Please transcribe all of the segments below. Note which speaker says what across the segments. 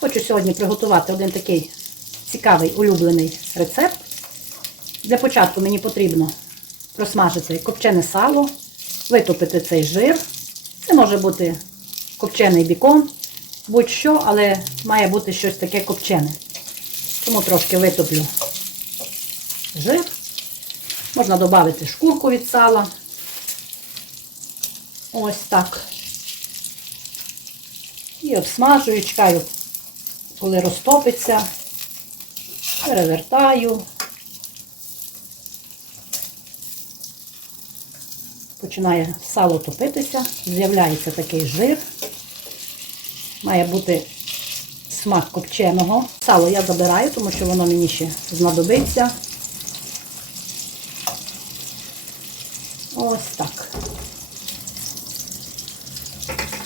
Speaker 1: Хочу сьогодні приготувати один такий цікавий улюблений рецепт. Для початку мені потрібно просмажити копчене сало, витопити цей жир. Це може бути копчений бікон, будь-що, але має бути щось таке копчене. Тому трошки витоплю жир. Можна додати шкурку від сала. Ось так. І обсмажую, чекаю, коли розтопиться. Перевертаю. Починає сало топитися, з'являється такий жир. Має бути смак копченого. Сало я забираю, тому що воно мені ще знадобиться. Ось так.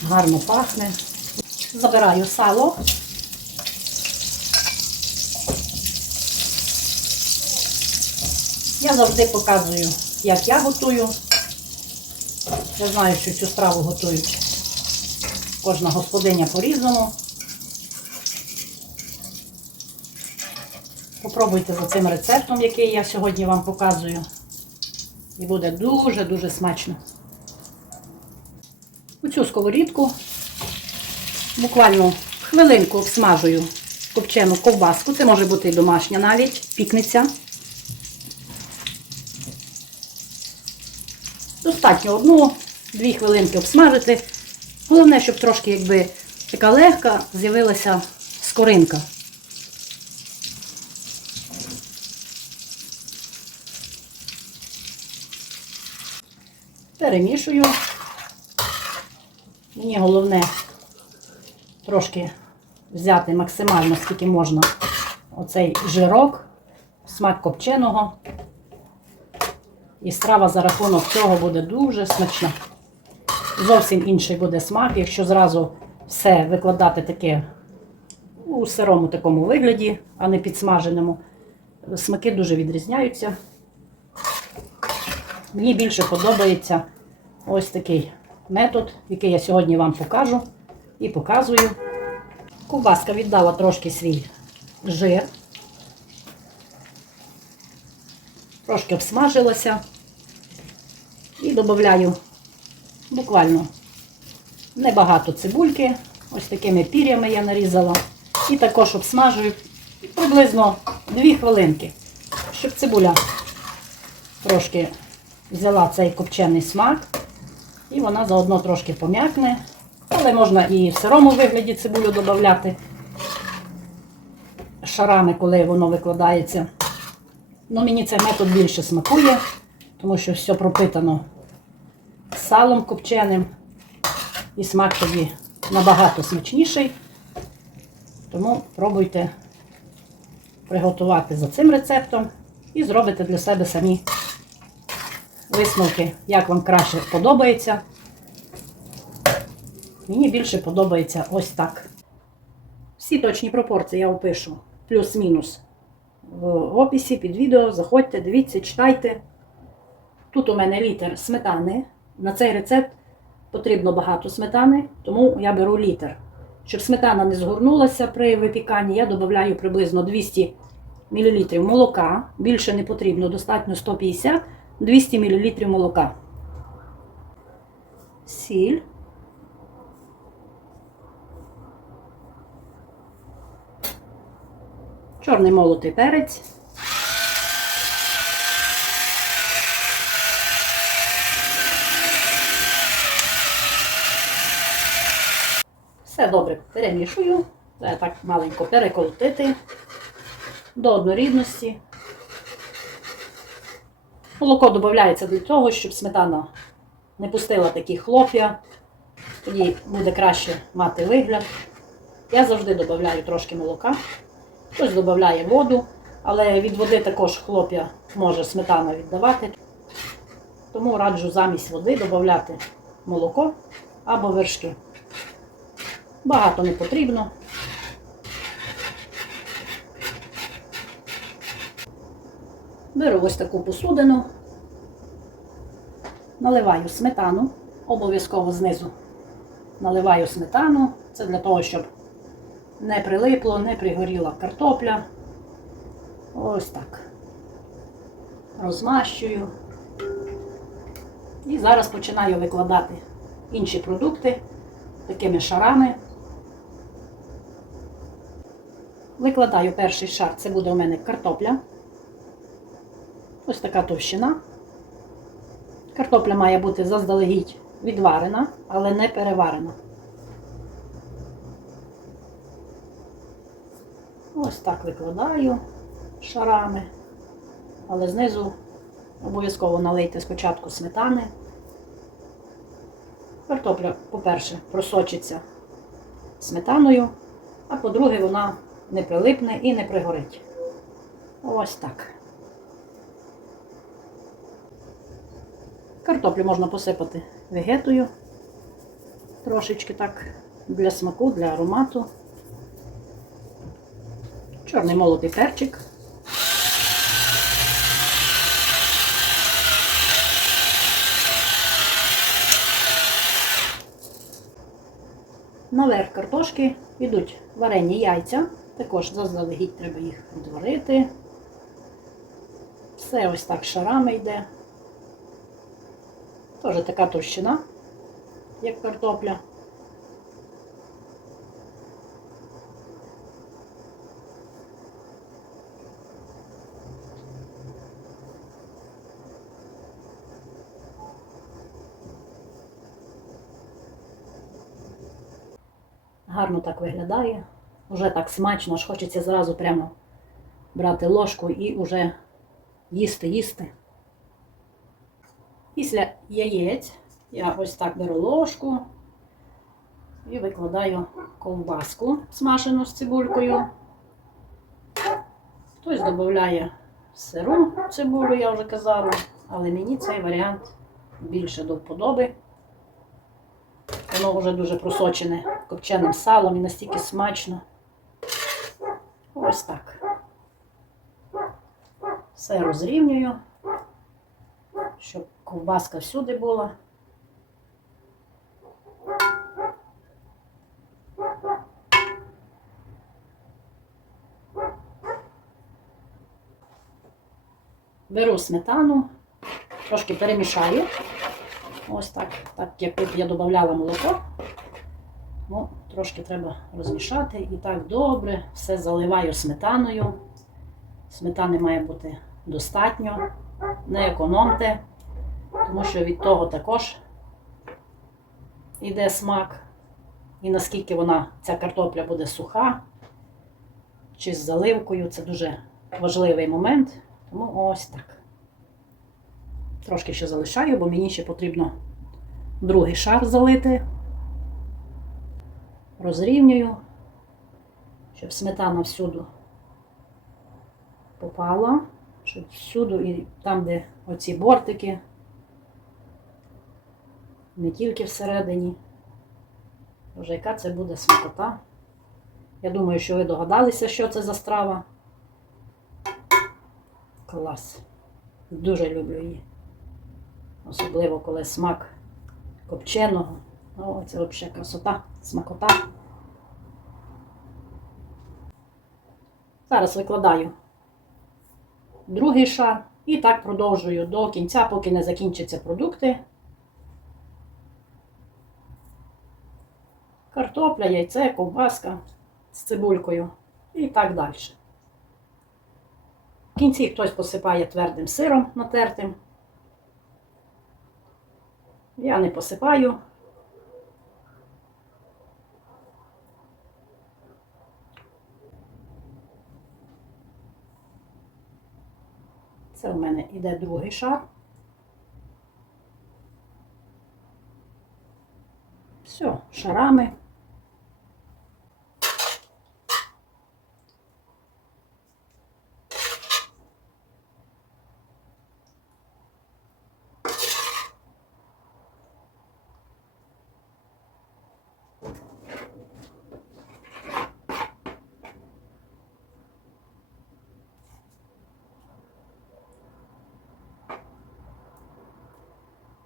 Speaker 1: Гарно пахне. Забираю сало. Я завжди показую, як я готую. Я знаю, що цю страву готують кожна господиня по-різному. Попробуйте за цим рецептом, який я сьогодні вам показую. І буде дуже-дуже смачно. У цю сковорідку буквально хвилинку обсмажую копчену ковбаску. Це може бути і домашня навіть, пікниця. Достатньо одну-дві хвилинки обсмажити. Головне, щоб трошки якби така легка з'явилася скоринка. Перемішую. Мені головне трошки взяти максимально, скільки можна, оцей жирок, смак копченого. І страва за рахунок цього буде дуже смачна. Зовсім інший буде смак, якщо зразу все викладати таке у сирому такому вигляді, а не підсмаженому. Смаки дуже відрізняються. Мені більше подобається ось такий метод, який я сьогодні вам покажу і показую. Ковбаска віддала трошки свій жир. Трошки обсмажилася. І додаю буквально небагато цибульки. Ось такими пір'ями я нарізала. І також обсмажую приблизно 2 хвилинки, щоб цибуля трошки взяла цей копчений смак. І вона заодно трошки пом'якне. Але можна і в сирому вигляді цибулю додати шарами, коли воно викладається. Ну, мені цей метод більше смакує, тому що все пропитано салом копченим. І смак тоді набагато смачніший. Тому пробуйте приготувати за цим рецептом і зробите для себе самі висновки, як вам краще подобається. Мені більше подобається ось так. Всі точні пропорції я опишу плюс-мінус в описі під відео. Заходьте, дивіться, читайте. Тут у мене літр сметани. На цей рецепт потрібно багато сметани, тому я беру літр. Щоб сметана не згорнулася при випіканні, я додаю приблизно 200 мл молока. Більше не потрібно, достатньо 150-200 мл молока. Сіль. Чорний молотий перець. Все добре перемішую. Треба так маленько переколотити до однорідності. Молоко додається для того, щоб сметана не пустила такі хлоп'я. Тоді буде краще мати вигляд. Я завжди додаю трошки молока. Хтось додає воду, але від води також хлоп'я може сметана віддавати. Тому раджу замість води додати молоко або вершки. Багато не потрібно. Беру ось таку посудину, наливаю сметану, обов'язково знизу наливаю сметану. Це для того, щоб не прилипло, не пригоріла картопля. Ось так. Розмащую. І зараз починаю викладати інші продукти такими шарами. Викладаю перший шар, це буде у мене картопля. Ось така товщина. Картопля має бути заздалегідь відварена, але не переварена. Ось так викладаю шарами, але знизу обов'язково налийте спочатку сметани. Картопля, по-перше, просочиться сметаною, а по-друге, вона не прилипне і не пригорить. Ось так. Картоплю можна посипати вегетою. Трошечки так для смаку, для аромату. Чорний молотий перчик. Наверх картошки йдуть варені яйця. Також заздалегідь треба їх відварити. Все ось так шарами йде. Теж така товщина, як картопля. Гарно так виглядає. Уже так смачно, аж хочеться зразу прямо брати ложку і вже їсти, їсти. Після яєць я ось так беру ложку і викладаю ковбаску смажену з цибулькою. Хтось додає сиру цибулю, я вже казала, але мені цей варіант більше до вподоби. Воно вже дуже просочене копченим салом і настільки смачно. Ось так. Все розрівнюю, щоб ковбаска всюди була. Беру сметану, трошки перемішаю. Ось так, так як тут я додавала молоко. Ну, трошки треба розмішати і так добре все заливаю сметаною. Сметани має бути достатньо, не економте, тому що від того також йде смак. І наскільки вона, ця картопля буде суха, чи з заливкою, це дуже важливий момент. Тому ось так. Трошки ще залишаю, бо мені ще потрібно другий шар залити. Розрівнюю, щоб сметана всюди попала, щоб всюди і там, де оці бортики, не тільки всередині. Боже, яка це буде смакота. Я думаю, що ви догадалися, що це за страва. Клас. Дуже люблю її. Особливо, коли смак копченого. О, це взагалі красота, смакота. Зараз викладаю другий шар і так продовжую до кінця, поки не закінчаться продукти. Картопля, яйце, ковбаска з цибулькою і так далі. В кінці хтось посипає твердим сиром натертим. Я не посипаю. В мене іде другий шар. Все, шарами.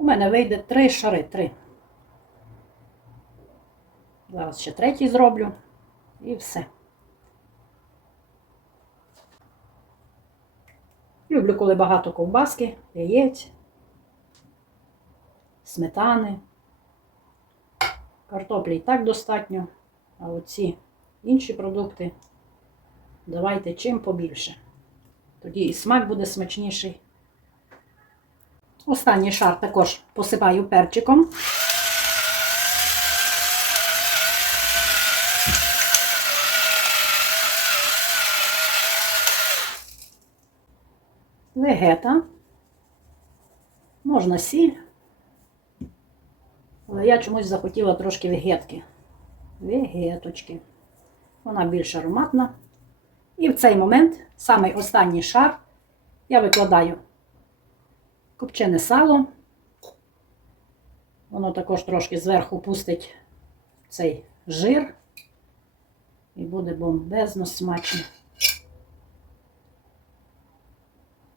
Speaker 1: Мене вийде три шари, три. Зараз ще третій зроблю. І все. Люблю, коли багато ковбаски, яєць, сметани. Картоплі і так достатньо. А оці інші продукти давайте чим побільше. Тоді і смак буде смачніший. Останній шар також посипаю перчиком. Вегета. Можна сіль. Але я чомусь захотіла трошки вегетки. Вегеточки. Вона більш ароматна. І в цей момент, самий останній шар, я викладаю копчене сало. Воно також трошки зверху пустить цей жир. І буде бомбезно смачно.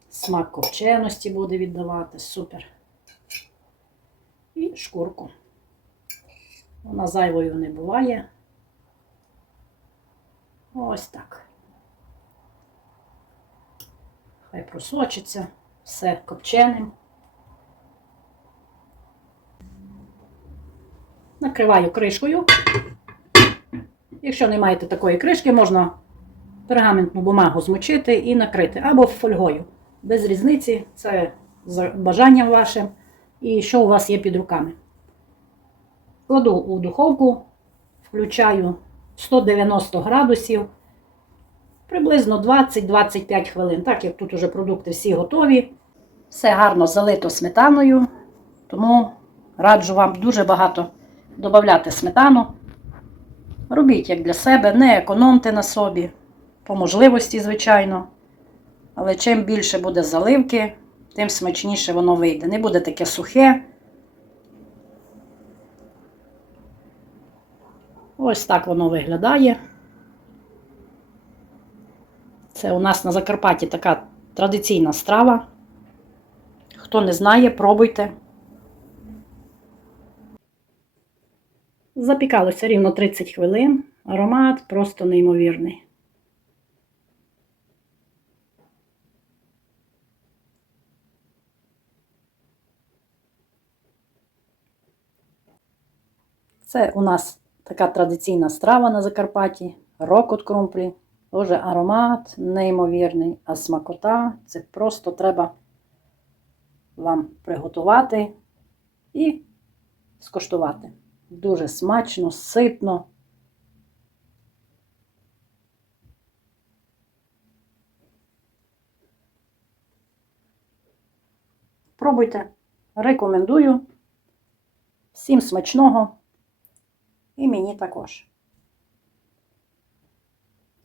Speaker 1: Смак копченості буде віддавати. Супер. І шкурку. Вона зайвою не буває. Ось так. Хай просочиться все копченим. Накриваю кришкою. Якщо не маєте такої кришки, можна пергаментну бумагу змочити і накрити або фольгою. Без різниці, це за бажанням вашим і що у вас є під руками. Кладу у духовку, включаю 190 градусів, приблизно 20-25 хвилин. Так як тут уже продукти всі готові. Все гарно залито сметаною, тому раджу вам дуже багато додати сметану. Робіть як для себе, не економте на собі, по можливості, звичайно. Але чим більше буде заливки, тим смачніше воно вийде. Не буде таке сухе. Ось так воно виглядає. Це у нас на Закарпатті така традиційна страва. Хто не знає, пробуйте. Запікалося рівно 30 хвилин. Аромат просто неймовірний. Це у нас така традиційна страва на Закарпатті. Рокот крумплі. Дуже аромат неймовірний, а смакота це просто треба вам приготувати і скуштувати. Дуже смачно, ситно. Пробуйте, рекомендую. Всім смачного і мені також.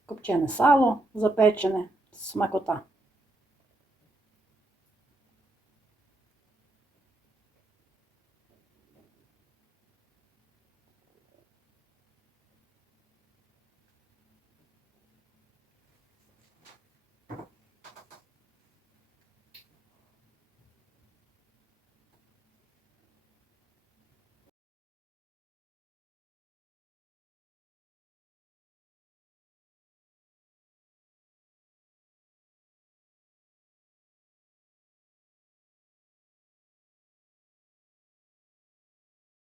Speaker 1: Копчене сало запечене, смакота.